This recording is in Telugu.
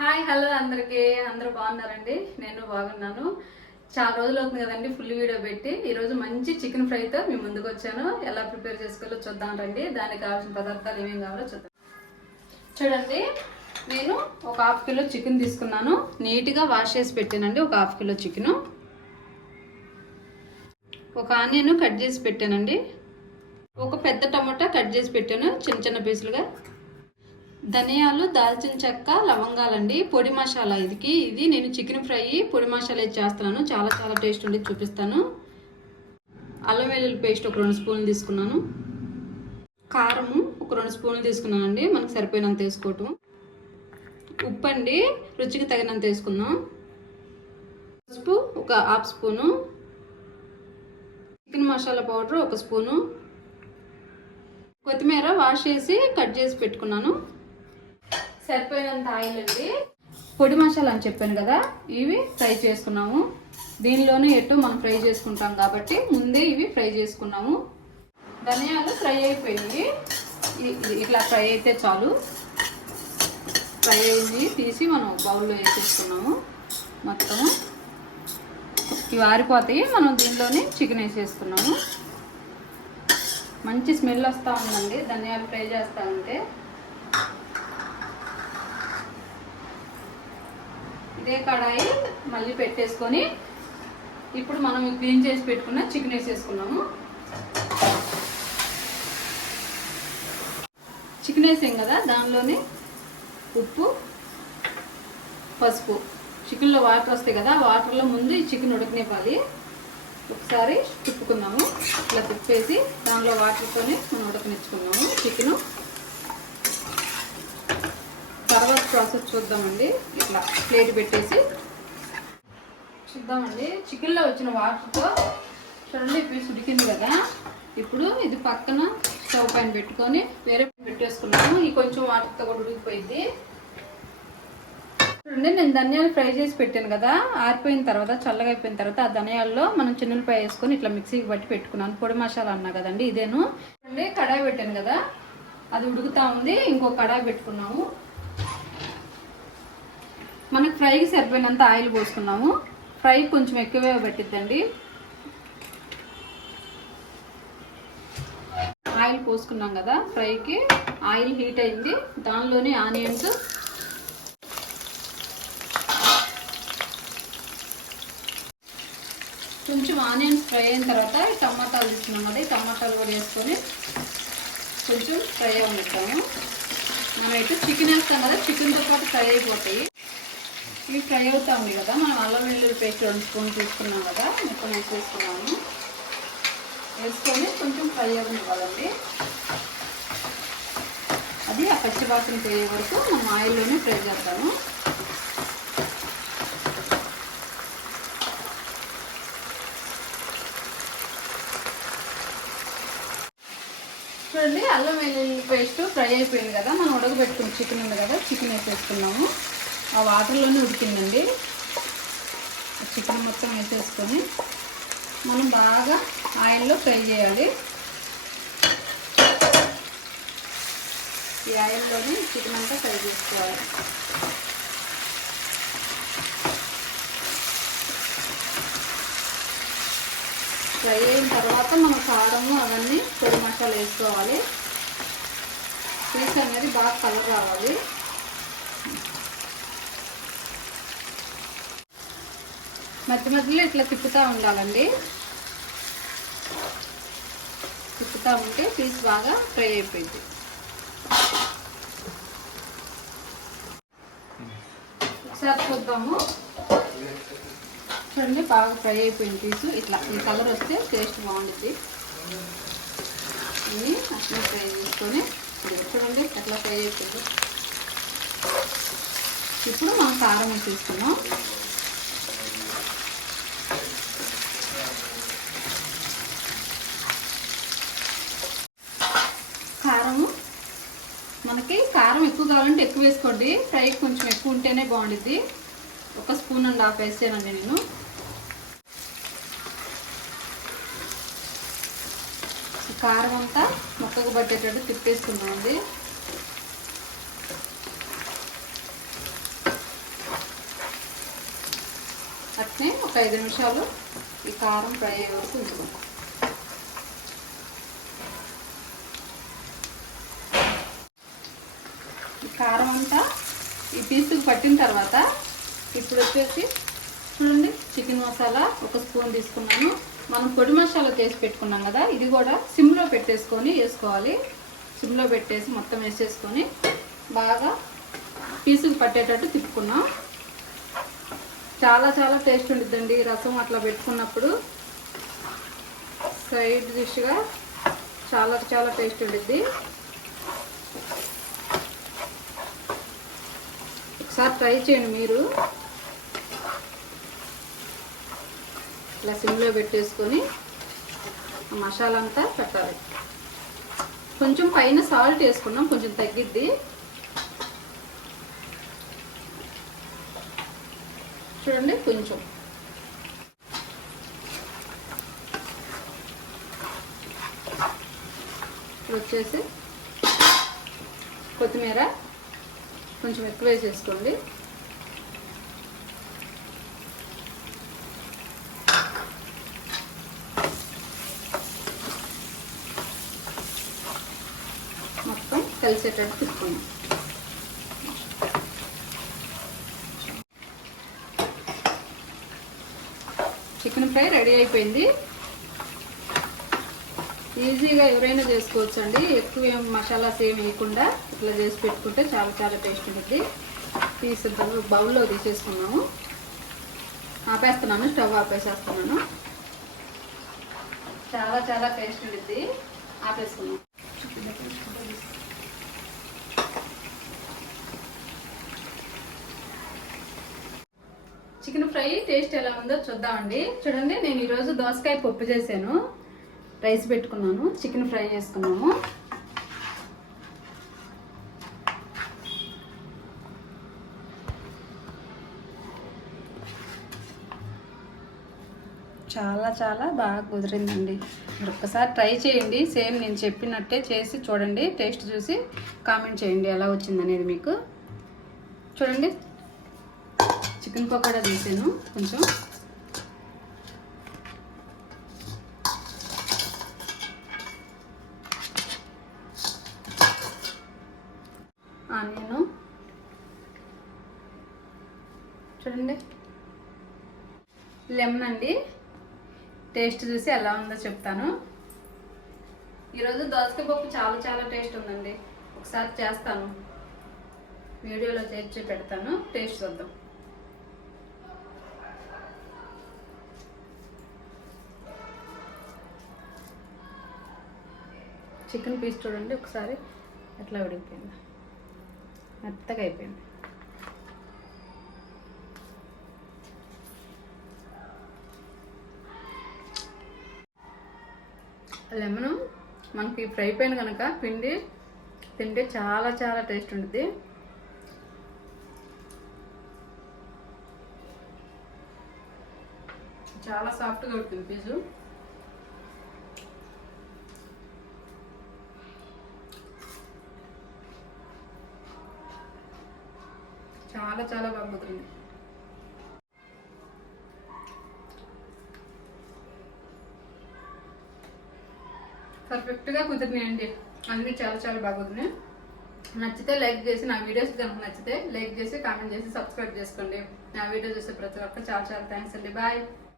హాయ్ హలో అందరికీ. అందరూ బాగున్నారండి? నేను బాగున్నాను. చాలా రోజులు అవుతుంది కదండి ఫుల్ వీడియో పెట్టి. ఈరోజు మంచి చికెన్ ఫ్రైతో మీ ముందుకు వచ్చాను. ఎలా ప్రిపేర్ చేసుకోవాలో చూద్దాం రండి. దానికి కావాల్సిన పదార్థాలు ఏమేమి కావాలో చూద్దాం. చూడండి నేను ఒక హాఫ్ కిలో చికెన్ తీసుకున్నాను. నీట్గా వాష్ చేసి పెట్టానండి ఒక హాఫ్ కిలో చికెను. ఒక ఆనియన్ కట్ చేసి పెట్టానండి. ఒక పెద్ద టమాటా కట్ చేసి పెట్టాను చిన్న చిన్న పీసులుగా. ధనియాలు దాల్చిన చెక్క లవంగాలండి. పొడి మసాలా ఇదికి. ఇది నేను చికెన్ ఫ్రై పొడి మసాలా ఇది చేస్తున్నాను. చాలా చాలా టేస్ట్ ఉండి చూపిస్తాను. అల్లం వెల్లుల్లి పేస్ట్ ఒక రెండు స్పూన్లు తీసుకున్నాను. కారము ఒక రెండు స్పూన్లు తీసుకున్నానండి. మనకు సరిపోయినంత వేసుకోవటం. ఉప్పు అండి రుచికి తగినంత వేసుకుందాం. పసుపు ఒక half spoon. Chicken masala powder ఒక స్పూను. కొత్తిమీర వాష్ చేసి కట్ చేసి పెట్టుకున్నాను. సరిపోయినంత ఆయిల్ అండి. పొడి మసాలా అని చెప్పాను కదా ఇవి ఫ్రై చేసుకున్నాము. దీనిలోనే ఎటు మనం ఫ్రై చేసుకుంటాం కాబట్టి ముందే ఇవి ఫ్రై చేసుకున్నాము. ధనియాలు ఫ్రై అయిపోయినాయి. ఇట్లా ఫ్రై అయితే చాలు. ఫ్రై అయింది. తీసి మనం బౌల్లో వేసేసుకున్నాము మొత్తము. ఇవి ఆరిపోతాయి. మనం దీనిలోనే చికెన్ వేసేసుకున్నాము. మంచి స్మెల్ వస్తూ ఉందండి. ధనియాలు ఫ్రై చేస్తూ ఉంటే. ఇదే కడాయి మళ్ళీ పెట్టేసుకొని ఇప్పుడు మనం క్లీన్ చేసి పెట్టుకున్న చికెన్ వేసేసుకున్నాము. చికెన్ వేసాం కదా దానిలోనే ఉప్పు పసుపు. చికెన్లో వాటర్ వస్తాయి కదా వాటర్లో ముందు ఈ చికెన్ ఉడకనివ్వాలి. ఒకసారి తిప్పుకున్నాము ఇట్లా తిప్పేసి దానిలో వాటర్తోనే మనం ఉడకనిచ్చుకున్నాము. చికెను తర్వాత ప్రాసెస్ చూద్దామండి. ఇట్లా ప్లేట్ పెట్టేసి. చూద్దామండి. చికెన్లో వచ్చిన వాటర్తో చూడండి పీస్ ఉడికింది కదా. ఇప్పుడు ఇది పక్కన స్టవ్ పైన పెట్టుకొని వేరే పెట్టేసుకున్నాము. ఈ కొంచెం వాటర్తో కూడా ఉడికిపోయింది. చూడండి నేను ధనియాలు ఫ్రై చేసి పెట్టాను కదా. ఆరిపోయిన తర్వాత చల్లగా అయిపోయిన తర్వాత ఆ ధనియాల్లో మనం చిన్నులపై వేసుకొని ఇట్లా మిక్సీకి బట్టి పెట్టుకున్నాను. పొడి మసాలా అన్నా కదండి ఇదేను. చూడండి కడాయి పెట్టాను కదా. అది ఉడుకుతా ఉంది. ఇంకో కడాయి పెట్టుకున్నాము. మనకి ఫ్రైకి సరిపోయినంత ఆయిల్ పోసుకున్నాము. ఫ్రై కొంచెం ఎక్కువే పెట్టిద్దండి. ఆయిల్ పోసుకున్నాం కదా ఫ్రైకి. ఆయిల్ హీట్ అయింది. దానిలోనే ఆనియన్స్. కొంచెం ఆనియన్స్ ఫ్రై అయిన తర్వాత టమాటాలు తీసుకున్నాం కదా ఈ టమాటాలు కూడా వేసుకొని కొంచెం ఫ్రై అవ్వనిద్దాము. మనమైతే అయితే చికెన్ వేస్తాం కదా చికెన్తో పాటు ఫ్రై అయిపోతాయి. ఇవి ఫ్రై అవుతా ఉంది కదా. మనం అల్లం వెల్లుల్లి పేస్ట్ రెండు స్పూన్ తీసుకున్నాం కదా. మొత్తం వేసేసుకున్నాము వేసుకొని కొంచెం ఫ్రై అవ్వనివ్వాలండి. అది ఆ పచ్చి వాసన పోయే వరకు మనం ఆయిల్లోనే ఫ్రై చేస్తాము చూడండి అల్లం వెల్లుల్లి పేస్ట్ ఫ్రై అయిపోయింది కదా. మనం ఉడకబెట్టుకున్న చికెన్ ఉంది కదా చికెన్ వేసేసుకున్నాము. ఆ వాటర్లోనే ఉడికిందండి. చికెన్ మొత్తం వేసేసుకొని మనం బాగా ఆయిల్లో ఫ్రై చేయాలి. ఈ ఆయిల్లోనే చికెన్ అంతా ఫ్రై చేసుకోవాలి. ఫ్రై అయిన తర్వాత మనం కారము అవన్నీ పొడి మసాలా వేసుకోవాలి. పీస్ అనేది బాగా కలర్ రావాలి. మధ్య మధ్యలో ఇట్లా తిప్పుతూ ఉండాలండి. తిప్పుతూ ఉంటే పీస్ బాగా ఫ్రై అయిపోయింది. ఒకసారి చూద్దాము. చూడండి బాగా ఫ్రై అయిపోయింది పీసు. ఇట్లా ఈ కలర్ వస్తే టేస్ట్ బాగుంటుంది. అన్నీ అట్లా ఫ్రై చేసుకొని చూడండి అట్లా ఫ్రై అయిపోయింది. ఇప్పుడు మనం కారం వేసేసుకున్నాం కావాలంటే ఎక్కువ వేసుకోండి. ఫ్రై కొంచెం ఎక్కువ ఉంటేనే బాగుండిద్ది. ఒక స్పూన్ అండ్ హాఫ్ వేసానండి నేను. కారం అంతా మొక్కకు పట్టేటట్టు తిప్పేసుకుందామండి. అట్నే ఒక ఐదు నిమిషాలు ఈ కారం ఫ్రై అయ్యే వరకు ఉంచుకుంటాం కారం అంతా ఈ పీసుకు పట్టిన తర్వాత ఇప్పుడు వచ్చేసి చూడండి చికెన్ మసాలా ఒక స్పూన్ తీసుకున్నాను. మనం పొడి మసాలా చేసి పెట్టుకున్నాం కదా ఇది కూడా సిమ్లో పెట్టేసుకొని వేసుకోవాలి. సిమ్లో పెట్టేసి మొత్తం వేసేసుకొని బాగా పీసుకు పట్టేటట్టు తిప్పుకున్నాం. చాలా చాలా టేస్ట్ ఉండిద్దండి రసం అట్లా పెట్టుకున్నప్పుడు. సైడ్ డిష్గా చాలా చాలా టేస్ట్ ఉండిద్ది. ఒకసారి ట్రై చేయండి మీరు. ఇలా సిమ్లో పెట్టేసుకొని మసాలా అంతా పెట్టాలి. కొంచెం పైన సాల్ట్ వేసుకున్నాం కొంచెం తగ్గిద్ది. చూడండి కొంచెం. ఇప్పుడు వచ్చేసి కొత్తిమీర. కొంచెం ఎక్కువ వేసేసుకోండి. మొత్తం కలిసేటట్టు తిప్పుకున్నాం చికెన్ ఫ్రై రెడీ అయిపోయింది. ఈజీగా ఎవరైనా చేసుకోవచ్చు అండి ఎక్కువ ఏం మసాలాస్ ఏం వేయకుండా ఇట్లా చేసి పెట్టుకుంటే చాలా చాలా టేస్ట్ ఉంటుంది. తీసేద్దాము బౌల్లో తీసేసుకున్నాము. ఆపేస్తున్నాను స్టవ్ ఆపేసేస్తున్నాను. చాలా చాలా టేస్ట్ ఉంటుంది. ఆపేసుకున్నాం చికెన్ ఫ్రై టేస్ట్ ఎలా ఉందో చూద్దామండి. చూడండి నేను ఈరోజు దోసకాయ పప్పు చేశాను. రైస్ పెట్టుకున్నాను చికెన్ ఫ్రై చేసుకున్నాము. చాలా చాలా బాగా కుదిరిందండి. మీరు ఒక్కసారి ట్రై చేయండి. సేమ్ నేను చెప్పినట్టే చేసి చూడండి. టేస్ట్ చూసి కామెంట్ చేయండి ఎలా వచ్చిందనేది మీకు. చూడండి. చికెన్ పకోడా తీసాను కొంచెం. ఆనియను చూడండి. లెమన్ అండి. టేస్ట్ చూసి ఎలా ఉందో చెప్తాను. ఈరోజు దోసకాయ పప్పు చాలా చాలా టేస్ట్ ఉందండి. ఒకసారి చేస్తాను. వీడియోలో చేర్చి పెడతాను టేస్ట్ చూద్దాం. చికెన్ పీస్ చూడండి ఒకసారి. ఎట్లా ఉడికిపోయింది మెత్తగా అయిపోయింది లెమన్ మనకి ఫ్రై పైన కనుక పిండి తింటే చాలా చాలా టేస్ట్ ఉంటుంది చాలా సాఫ్ట్గా ఉంటుంది పీజు. చాలా బాగా కుదిరింది. పర్ఫెక్ట్గా కుదిరినాయండి. అన్నీ చాలా చాలా బాగున్నాయి నచ్చితే లైక్ చేసి నా వీడియోస్ కనుక నచ్చితే లైక్ చేసి కామెంట్ చేసి సబ్స్క్రైబ్ చేసుకోండి. నా వీడియో చూసే ప్రతి ఒక్క చాలా చాలా థ్యాంక్స్ అండి. బాయ్.